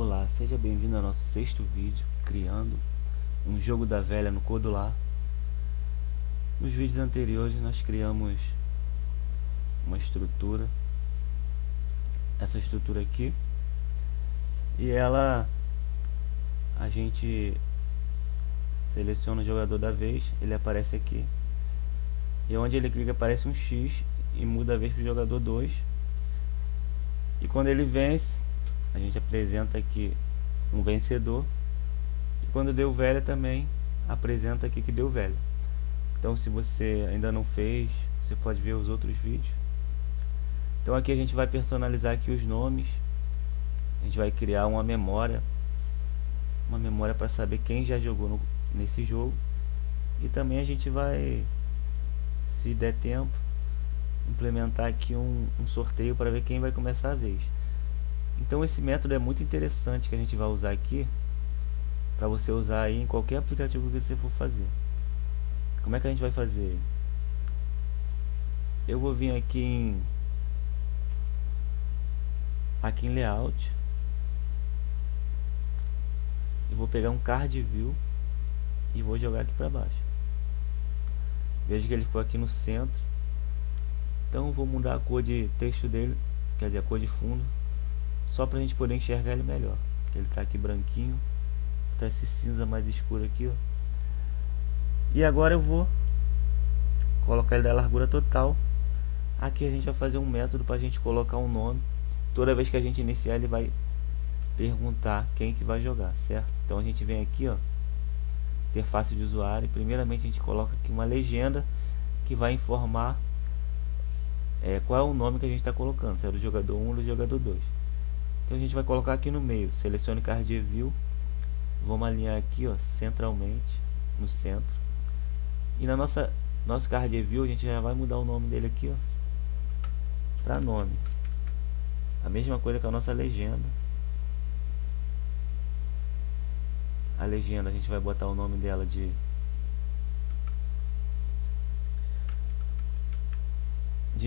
Olá, seja bem-vindo ao nosso sexto vídeo, criando um jogo da velha no Codular. Nos vídeos anteriores nós criamos uma estrutura, essa estrutura aqui, e a gente seleciona o jogador da vez, ele aparece aqui, e onde ele clica aparece um X e muda a vez para o jogador 2, e quando ele vence, a gente apresenta aqui um vencedor, e quando deu velha também apresenta aqui que deu velha. Então, se você ainda não fez, você pode ver os outros vídeos. Então aqui a gente vai personalizar aqui os nomes, a gente vai criar uma memória para saber quem já jogou nesse jogo, e também a gente vai, se der tempo, implementar aqui um sorteio para ver quem vai começar a vez. Então esse método é muito interessante, que a gente vai usar aqui para você usar aí em qualquer aplicativo que você for fazer. Como é que a gente vai fazer? Eu vou vir aqui em layout e vou pegar um card view e vou jogar aqui para baixo. Veja que ele ficou aqui no centro. Então vou mudar a cor de texto dele, quer dizer, a cor de fundo, só para a gente poder enxergar ele melhor. Ele está aqui branquinho, tá esse cinza mais escuro aqui, ó. E agora eu vou colocar ele da largura total. Aqui a gente vai fazer um método para a gente colocar um nome. Toda vez que a gente iniciar, ele vai perguntar quem que vai jogar, certo? Então a gente vem aqui, ó, interface de usuário, e primeiramente a gente coloca aqui uma legenda que vai informar qual é o nome que a gente está colocando, se é do jogador 1 ou do jogador 2. Então a gente vai colocar aqui no meio, selecione card view, vamos alinhar aqui, ó, centralmente, no centro. E na nosso card view a gente já vai mudar o nome dele aqui, ó, para nome. A mesma coisa que a nossa legenda. A legenda a gente vai botar o nome dela de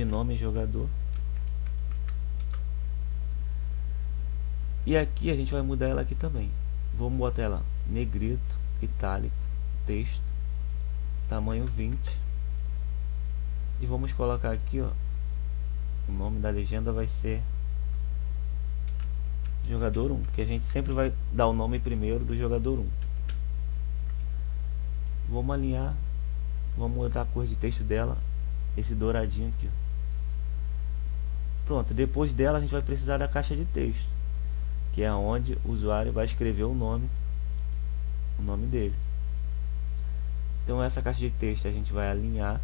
nome jogador. E aqui a gente vai mudar ela aqui também. Vamos botar ela negrito, itálico, texto, tamanho 20. E vamos colocar aqui, ó, o nome da legenda vai ser jogador 1, porque a gente sempre vai dar o nome primeiro do jogador 1. Vamos alinhar, vamos mudar a cor de texto dela, esse douradinho aqui, ó. Pronto, depois dela a gente vai precisar da caixa de texto, que é onde o usuário vai escrever o nome dele. Então essa caixa de texto a gente vai alinhar,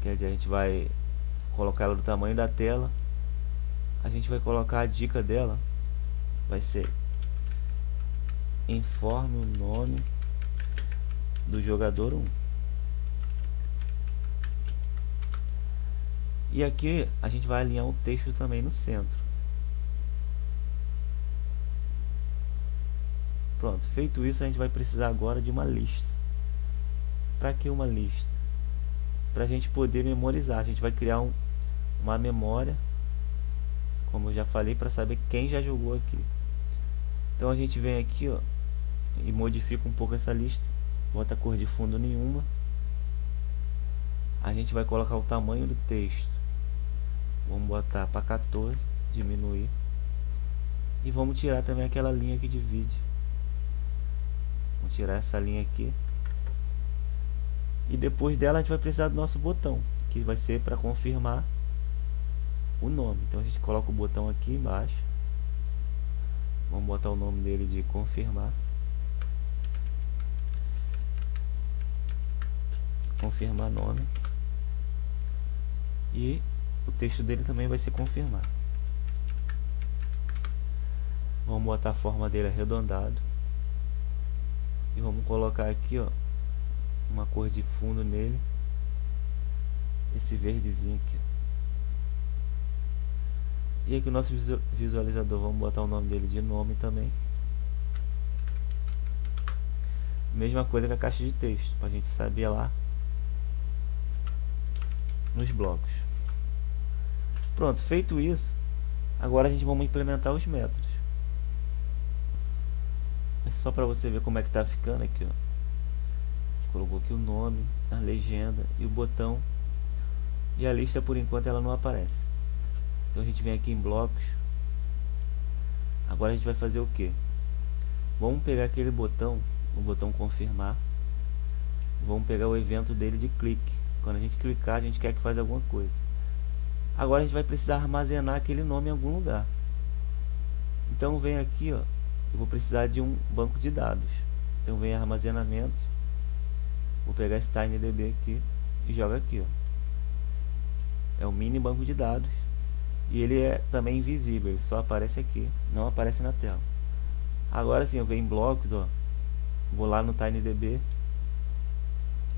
quer dizer, a gente vai colocar ela do tamanho da tela. A gente vai colocar a dica dela, vai ser informe o nome do jogador 1. E aqui a gente vai alinhar um texto também no centro. Pronto, feito isso, a gente vai precisar agora de uma lista. Para que uma lista? Para a gente poder memorizar. A gente vai criar uma memória, como eu já falei, para saber quem já jogou aqui. Então a gente vem aqui, ó, e modifica um pouco essa lista. Bota a cor de fundo nenhuma. A gente vai colocar o tamanho do texto. Vamos botar para 14, diminuir. E vamos tirar também aquela linha que divide. Vamos tirar essa linha aqui. E depois dela a gente vai precisar do nosso botão, que vai ser para confirmar o nome. Então a gente coloca o botão aqui embaixo. Vamos botar o nome dele de confirmar. Confirmar nome. E o texto dele também vai ser confirmar. Vamos botar a forma dele arredondado. E vamos colocar aqui, ó, uma cor de fundo nele. Esse verdezinho aqui. E aqui o nosso visualizador, vamos botar o nome dele de nome também. Mesma coisa que a caixa de texto, para a gente saber lá nos blocos. Pronto, feito isso, agora a gente vamos implementar os métodos. só para você ver como é que tá ficando aqui, ó. A gente colocou aqui o nome, a legenda e o botão. E a lista, por enquanto, ela não aparece. Então a gente vem aqui em blocos. Agora a gente vai fazer o que? Vamos pegar aquele botão, o botão confirmar. Vamos pegar o evento dele de clique. Quando a gente clicar, a gente quer que faça alguma coisa. Agora a gente vai precisar armazenar aquele nome em algum lugar. Então vem aqui, ó, eu vou precisar de um banco de dados. Então vem armazenamento. Vou pegar esse TinyDB aqui e joga aqui, ó. É um mini banco de dados. E ele é também invisível, ele só aparece aqui, não aparece na tela. Agora sim, eu venho em blocos, ó. Vou lá no TinyDB.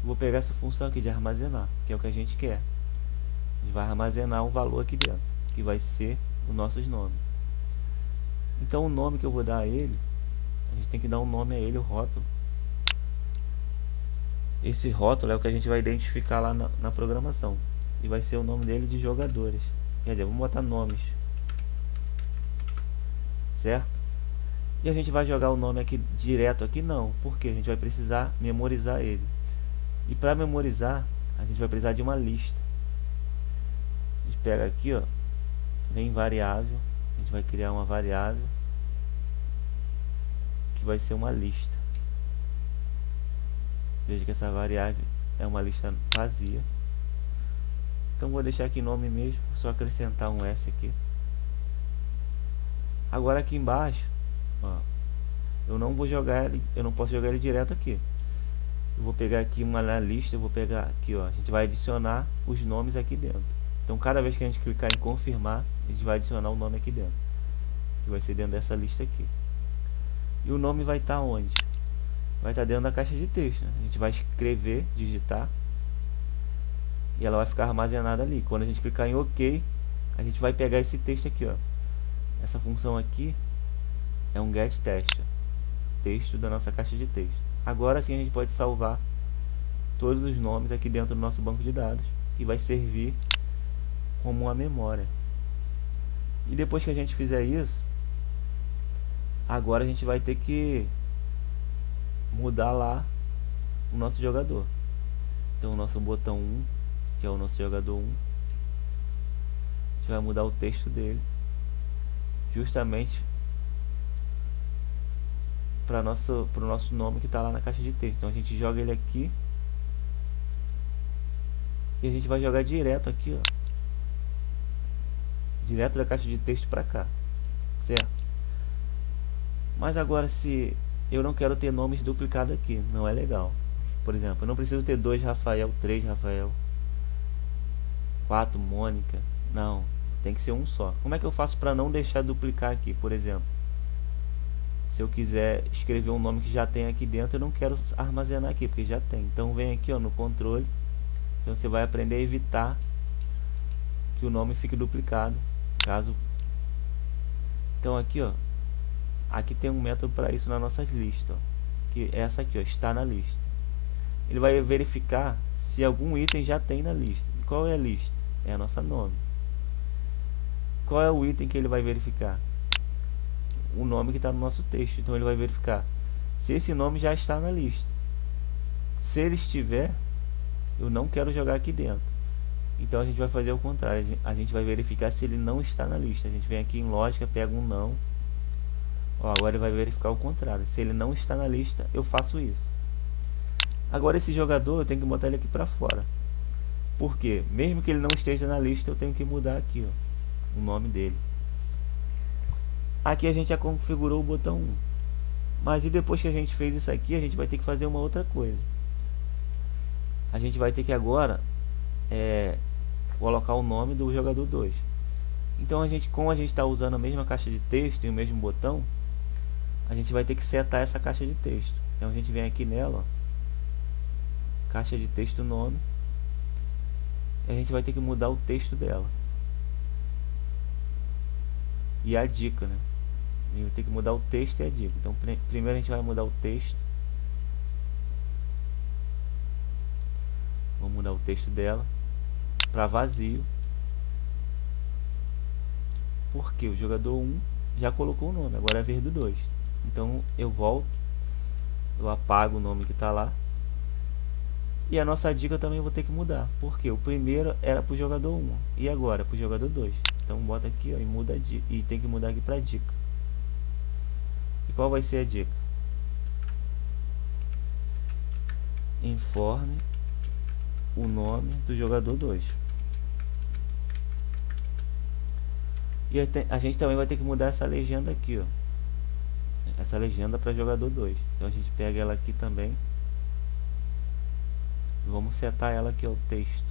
Vou pegar essa função aqui de armazenar, que é o que a gente quer. A gente vai armazenar um valor aqui dentro, que vai ser os nossos nomes. Então o nome que eu vou dar a ele, a gente tem que dar um nome a ele, o rótulo. Esse rótulo é o que a gente vai identificar lá na programação. E vai ser o nome dele de jogadores. Quer dizer, vamos botar nomes. Certo? E a gente vai jogar o nome aqui direto aqui? Não. Porque a gente vai precisar memorizar ele. E para memorizar, a gente vai precisar de uma lista. A gente pega aqui, ó, vem em variável. A gente vai criar uma variável que vai ser uma lista. Veja que essa variável é uma lista vazia. Então vou deixar aqui nome mesmo, só acrescentar um S aqui. Agora aqui embaixo, ó, eu não vou jogar ele, eu não posso jogar ele direto aqui. Eu vou pegar aqui uma lista, eu vou pegar aqui, ó, a gente vai adicionar os nomes aqui dentro. Então cada vez que a gente clicar em confirmar, a gente vai adicionar o nome aqui dentro, que vai ser dentro dessa lista aqui. E o nome vai estar onde? Vai estar dentro da caixa de texto, né? A gente vai escrever, digitar, e ela vai ficar armazenada ali. Quando a gente clicar em OK, a gente vai pegar esse texto aqui, ó. Essa função aqui é um getText, texto da nossa caixa de texto. Agora sim a gente pode salvar todos os nomes aqui dentro do nosso banco de dados, e vai servir como uma memória. E depois que a gente fizer isso, agora a gente vai ter que mudar lá o nosso jogador. Então o nosso botão 1, que é o nosso jogador 1, a gente vai mudar o texto dele justamente para o nosso nome que está lá na caixa de texto. Então a gente joga ele aqui e a gente vai jogar direto aqui, ó, direto da caixa de texto para cá, certo? Mas agora, se eu não quero ter nomes duplicados aqui, não é legal. Por exemplo, eu não preciso ter 2 Rafael, 3 Rafael, 4 Mônica. Não, tem que ser um só. Como é que eu faço para não deixar duplicar aqui? Por exemplo, se eu quiser escrever um nome que já tem aqui dentro, eu não quero armazenar aqui, porque já tem. Então vem aqui, ó, no controle. Então você vai aprender a evitar que o nome fique duplicado, caso. Então aqui, ó, aqui tem um método para isso nas nossas listas, ó, que é essa aqui, ó, está na lista. Ele vai verificar se algum item já tem na lista. E qual é a lista? É a nossa nome. Qual é o item que ele vai verificar? O nome que está no nosso texto. Então ele vai verificar se esse nome já está na lista. Se ele estiver, eu não quero jogar aqui dentro. Então a gente vai fazer o contrário. A gente vai verificar se ele não está na lista. A gente vem aqui em lógica, pega um não. Ó, agora ele vai verificar o contrário. Se ele não está na lista, eu faço isso. Agora esse jogador eu tenho que botar ele aqui para fora. Por quê? Mesmo que ele não esteja na lista, eu tenho que mudar aqui, ó, o nome dele. Aqui a gente já configurou o botão 1. Mas e depois que a gente fez isso aqui, a gente vai ter que fazer uma outra coisa. A gente vai ter que agora colocar o nome do jogador 2. Então como a gente está usando a mesma caixa de texto e o mesmo botão, a gente vai ter que setar essa caixa de texto. Então a gente vem aqui nela, ó, caixa de texto nome, e a gente vai ter que mudar o texto dela. E a dica, né? A gente vai ter que mudar o texto e a dica. Então primeiro a gente vai mudar o texto. Vou mudar o texto dela para vazio. Porque o jogador 1 já colocou o nome, agora é a vez do 2. Então eu volto eu apago o nome que está lá. E a nossa dica também vou ter que mudar, porque o primeiro era para o jogador 1 e agora para o jogador 2. Então bota aqui, ó, e muda e tem que mudar aqui para dica. E qual vai ser a dica? Informe o nome do jogador 2. E a gente também vai ter que mudar essa legenda aqui, ó. Essa legenda para jogador 2. Então a gente pega ela aqui também. Vamos setar ela aqui, ó, o texto.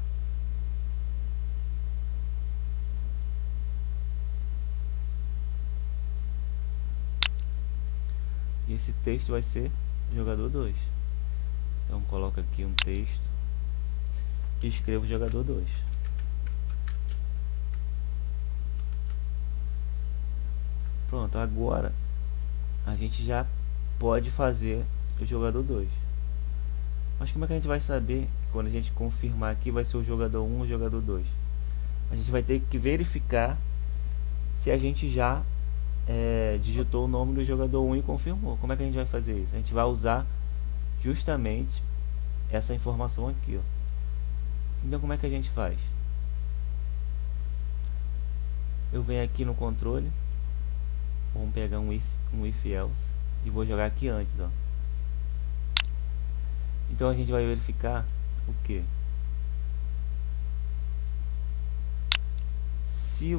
E esse texto vai ser jogador 2. Então coloca aqui um texto e escrevo jogador 2. Pronto, agora a gente já pode fazer o jogador 2. Mas como é que a gente vai saber que quando a gente confirmar aqui vai ser o jogador 1 ou o jogador 2? A gente vai ter que verificar se a gente já digitou o nome do jogador 1 e confirmou. Como é que a gente vai fazer isso? A gente vai usar justamente essa informação aqui, ó. Então como é que a gente faz? Eu venho aqui no controle, vamos pegar um if else e vou jogar aqui antes, ó. Então a gente vai verificar o que? Se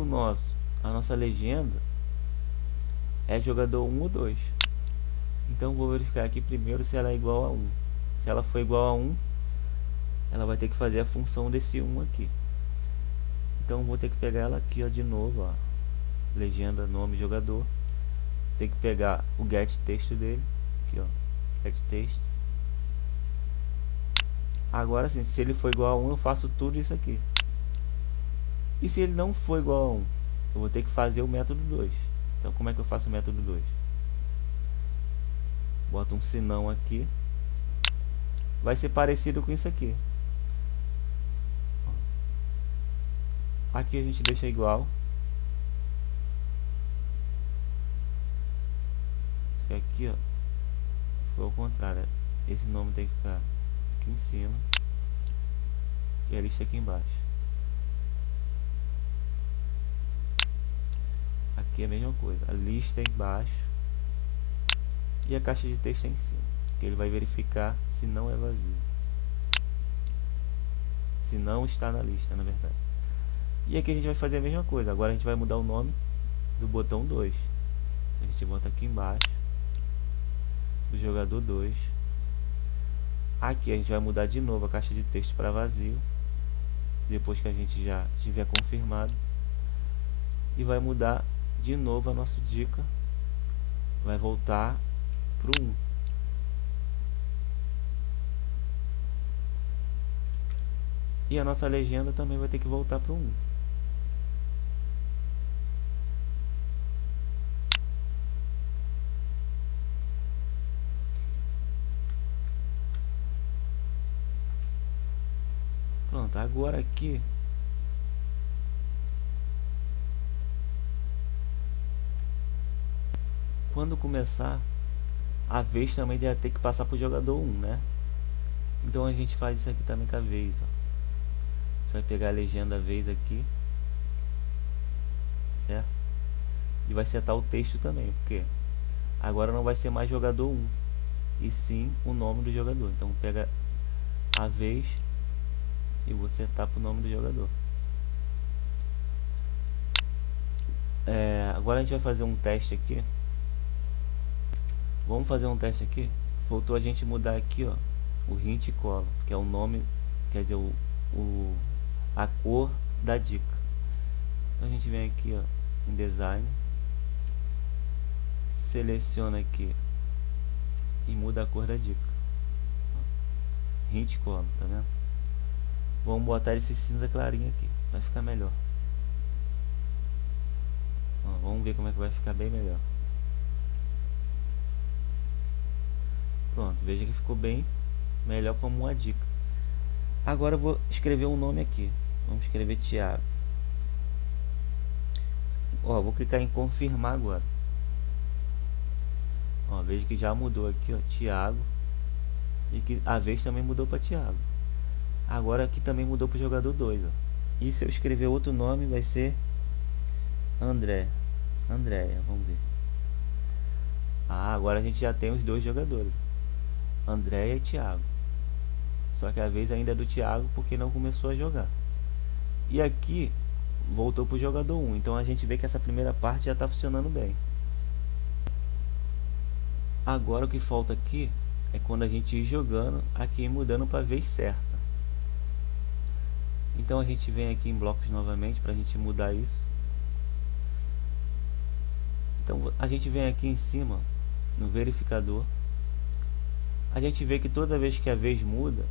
a nossa legenda é jogador 1 ou 2. Então vou verificar aqui primeiro se ela é igual a 1. Se ela for igual a 1, ela vai ter que fazer a função desse 1 aqui. Então vou ter que pegar ela aqui, ó, de novo, ó. Legenda, nome, jogador. Tem que pegar o get texto dele, aqui, ó, get texto. Agora sim, se ele for igual a 1, eu faço tudo isso aqui. E se ele não for igual a 1, eu vou ter que fazer o método 2. Então como é que eu faço o método 2? Boto um senão aqui. Vai ser parecido com isso aqui. Aqui a gente deixa igual. Isso aqui, ó, ficou ao contrário. Esse nome tem que ficar aqui em cima e a lista aqui embaixo. Aqui é a mesma coisa, a lista é embaixo e a caixa de texto é em cima, que ele vai verificar se não é vazio, se não está na lista, na verdade. E aqui a gente vai fazer a mesma coisa. Agora a gente vai mudar o nome do botão 2. A gente bota aqui embaixo do jogador 2. Aqui a gente vai mudar de novo a caixa de texto para vazio, depois que a gente já tiver confirmado, e vai mudar de novo a nossa dica, vai voltar para o 1. E a nossa legenda também vai ter que voltar para o 1. Pronto, agora aqui quando começar a vez também deve ter que passar para o jogador 1, né? Então a gente faz isso aqui também com a vez, ó. A gente vai pegar a legenda vez aqui, certo? E vai setar o texto também, porque agora não vai ser mais jogador 1, e sim o nome do jogador. Então pega a vez e vou setar para o nome do jogador. Agora a gente vai fazer um teste aqui. Vamos fazer um teste aqui. Faltou a gente mudar aqui, ó, o hint color, que é o nome, quer dizer, a cor da dica. Então a gente vem aqui, ó, em design, seleciona aqui e muda a cor da dica. Hint color, tá vendo? Vamos botar esse cinza clarinho aqui, vai ficar melhor. Ó, vamos ver como é que vai ficar bem melhor. Pronto, veja que ficou bem melhor como uma dica. Agora eu vou escrever um nome aqui. Vamos escrever Thiago. Ó, vou clicar em confirmar agora. Ó, veja que já mudou aqui, ó, Thiago, e que a vez também mudou para Thiago. Agora aqui também mudou para o jogador 2, ó. E se eu escrever outro nome vai ser Andréia, vamos ver. Agora a gente já tem os dois jogadores, Andréia e Thiago. Só que a vez ainda é do Thiago porque não começou a jogar. E aqui voltou para o jogador 1. Então a gente vê que essa primeira parte já está funcionando bem. Agora o que falta aqui é quando a gente ir jogando aqui, mudando para a vez certa. Então a gente vem aqui em blocos novamente para a gente mudar isso. Então a gente vem aqui em cima no verificador. A gente vê que toda vez que a vez muda,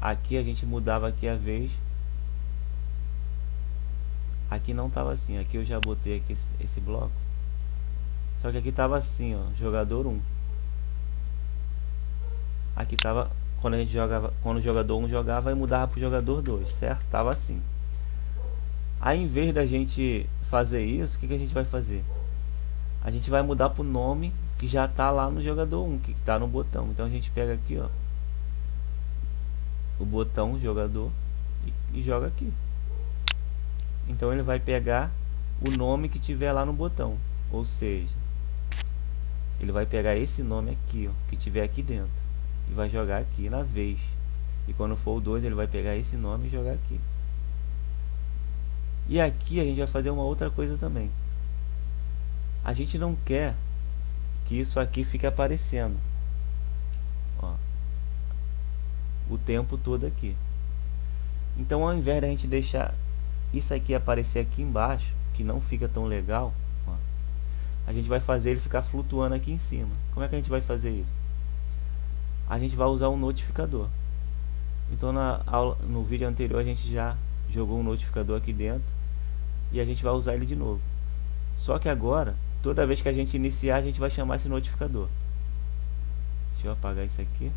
aqui a gente mudava aqui a vez. Aqui não estava assim, aqui eu já botei aqui esse bloco. Só que aqui estava assim, ó, jogador 1. Aqui estava quando a gente jogava, quando o jogador 1 jogava e mudava para o jogador 2, certo? Tava assim. Aí em vez da gente fazer isso, o que a gente vai fazer? A gente vai mudar para o nome que já está lá no jogador 1, que está no botão. Então a gente pega aqui, ó, o botão jogador e joga aqui. Então ele vai pegar o nome que tiver lá no botão, ou seja, ele vai pegar esse nome aqui, ó, que tiver aqui dentro, e vai jogar aqui na vez. E quando for o 2 ele vai pegar esse nome e jogar aqui. E aqui a gente vai fazer uma outra coisa também. A gente não quer que isso aqui fique aparecendo, ó, o tempo todo aqui. Então ao invés da gente deixar isso aqui aparecer aqui embaixo, que não fica tão legal, ó, a gente vai fazer ele ficar flutuando aqui em cima. Como é que a gente vai fazer isso? A gente vai usar um notificador. Então no vídeo anterior a gente já jogou um notificador aqui dentro e a gente vai usar ele de novo. Só que agora, toda vez que a gente iniciar, a gente vai chamar esse notificador. Deixa eu apagar isso aqui.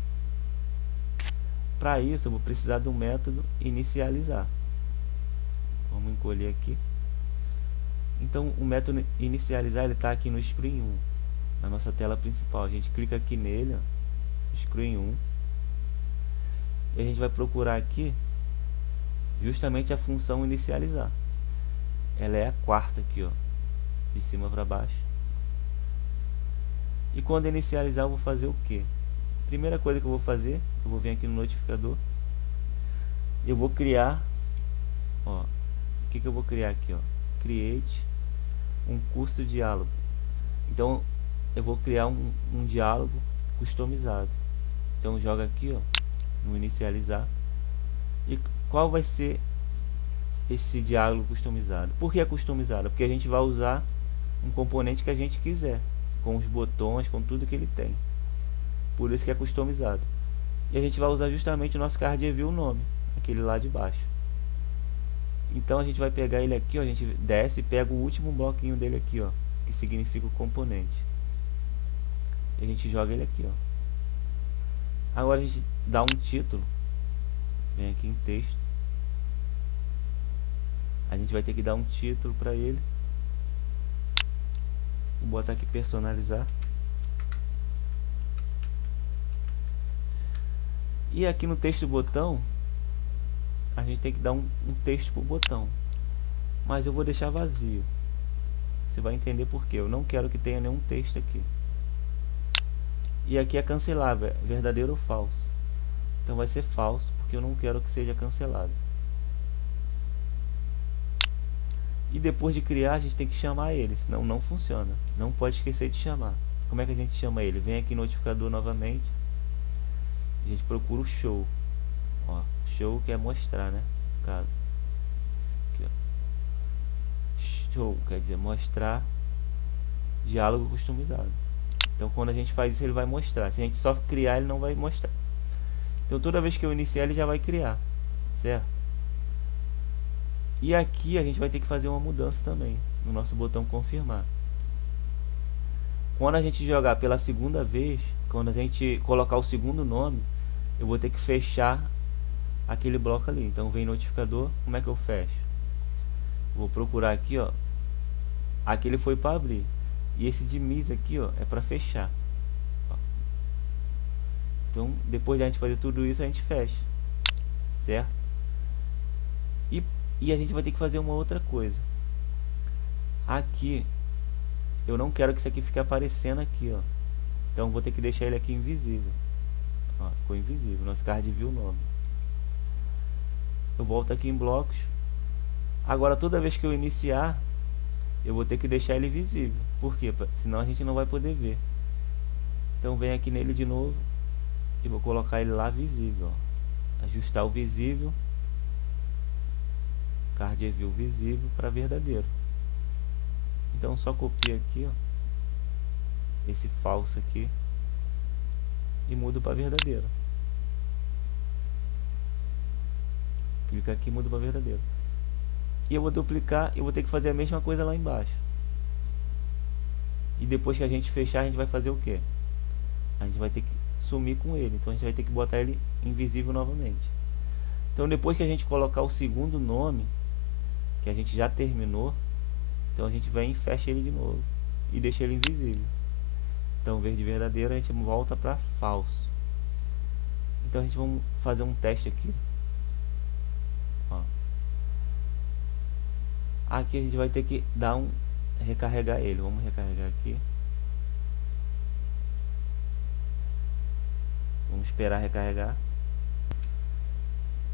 Para isso eu vou precisar do método inicializar. Vamos encolher aqui. Então o método inicializar ele está aqui no Screen 1, na nossa tela principal. A gente clica aqui nele, ó, Screen 1, e a gente vai procurar aqui justamente a função inicializar. Ela é a quarta aqui, ó, de cima para baixo. E quando inicializar eu vou fazer o que? Primeira coisa que eu vou fazer, eu vou vir aqui no notificador, eu vou criar, ó, o que eu vou criar aqui, ó, create um custo diálogo. Então eu vou criar um diálogo customizado. Então joga aqui, ó, no inicializar. E qual vai ser esse diálogo customizado? Por que é customizado? Porque a gente vai usar um componente que a gente quiser, com os botões, com tudo que ele tem. Por isso que é customizado. E a gente vai usar justamente o nosso card view nome, aquele lá de baixo. Então a gente vai pegar ele aqui, ó, a gente desce e pega o último bloquinho dele aqui, ó, que significa o componente. E a gente joga ele aqui, ó. Agora a gente dá um título. Vem aqui em texto. A gente vai ter que dar um título para ele. Vou botar aqui personalizar. E aqui no texto do botão, a gente tem que dar um texto para o botão. Mas eu vou deixar vazio. Você vai entender por quê. Eu não quero que tenha nenhum texto aqui. E aqui é cancelável, verdadeiro ou falso. Então vai ser falso, porque eu não quero que seja cancelado. E depois de criar, a gente tem que chamar ele, senão não funciona. Não pode esquecer de chamar. Como é que a gente chama ele? Vem aqui no notificador novamente. A gente procura o show. Ó, show quer mostrar, né? No caso. Aqui, ó. Show quer dizer mostrar diálogo customizado. Então quando a gente faz isso ele vai mostrar. Se a gente só criar ele não vai mostrar. Então toda vez que eu iniciar ele já vai criar, certo? E aqui a gente vai ter que fazer uma mudança também no nosso botão confirmar. Quando a gente jogar pela segunda vez, quando a gente colocar o segundo nome, eu vou ter que fechar aquele bloco ali. Então vem notificador, como é que eu fecho? Vou procurar aqui, ó, Aqui ele foi para abrir. E esse de Miss aqui, ó, é para fechar. Ó. Então, depois de a gente fazer tudo isso, a gente fecha. Certo? E, e a gente vai ter que fazer uma outra coisa. Aqui, eu não quero que isso aqui fique aparecendo aqui, ó. Então, vou ter que deixar ele aqui invisível. Ó, ficou invisível. Nosso card viu o nome. Eu volto aqui em blocos. Agora, toda vez que eu iniciar, eu vou ter que deixar ele visível. Por quê? Senão a gente não vai poder ver. Então, vem aqui nele de novo e vou colocar ele lá visível, ó. Ajustar o visível, card view visível para verdadeiro. Então, só copia aqui, ó, esse falso aqui e mudo para verdadeiro. Clica aqui e mudo para verdadeiro. E eu vou duplicar, eu vou ter que fazer a mesma coisa lá embaixo. E depois que a gente fechar, a gente vai fazer o que? A gente vai ter que sumir com ele. Então a gente vai ter que botar ele invisível novamente. Então depois que a gente colocar o segundo nome, que a gente já terminou, então a gente vem e fecha ele de novo e deixa ele invisível. Então, verde verdadeiro, a gente volta para falso. Então a gente vai fazer um teste aqui. Ó. Aqui a gente vai ter que dar recarregar ele. Vamos recarregar aqui. Vamos esperar recarregar.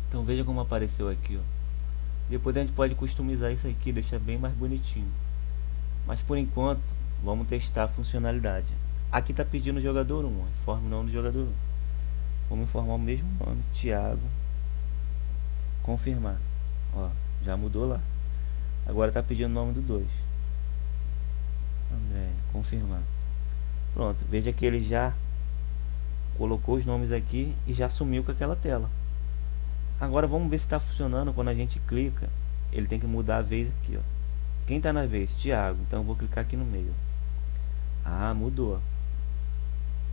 Então veja como apareceu aqui, ó. Depois a gente pode customizar isso aqui, deixar bem mais bonitinho. Mas por enquanto, vamos testar a funcionalidade. Aqui está pedindo o jogador 1, informe o nome do jogador 1. Vamos informar o mesmo nome, Thiago. Confirmar. Ó, já mudou lá. Agora está pedindo o nome do 2. André, confirmar. Pronto, veja que ele já colocou os nomes aqui e já sumiu com aquela tela. Agora vamos ver se está funcionando. Quando a gente clica, ele tem que mudar a vez aqui, ó. Quem está na vez? Thiago. Então eu vou clicar aqui no meio. Ah, mudou.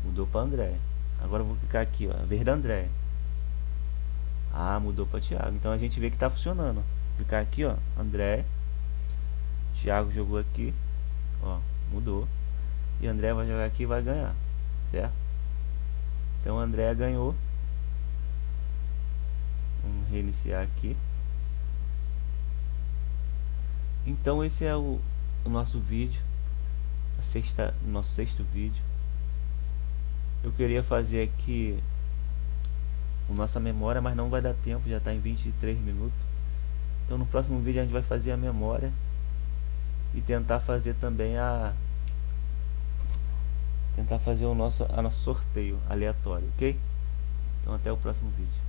Mudou para André. Agora eu vou clicar aqui, ó, a vez da André. Ah, mudou para Thiago. Então a gente vê que está funcionando. Clicar aqui, ó, André. Thiago jogou aqui, ó, mudou. E André vai jogar aqui e vai ganhar, certo? Então o André ganhou. Vamos reiniciar aqui. Então esse é o nosso vídeo, nosso sexto vídeo. Eu queria fazer aqui a nossa memória, mas não vai dar tempo, já está em 23 minutos. Então no próximo vídeo a gente vai fazer a memória e tentar fazer também o nosso sorteio aleatório, ok? Então até o próximo vídeo.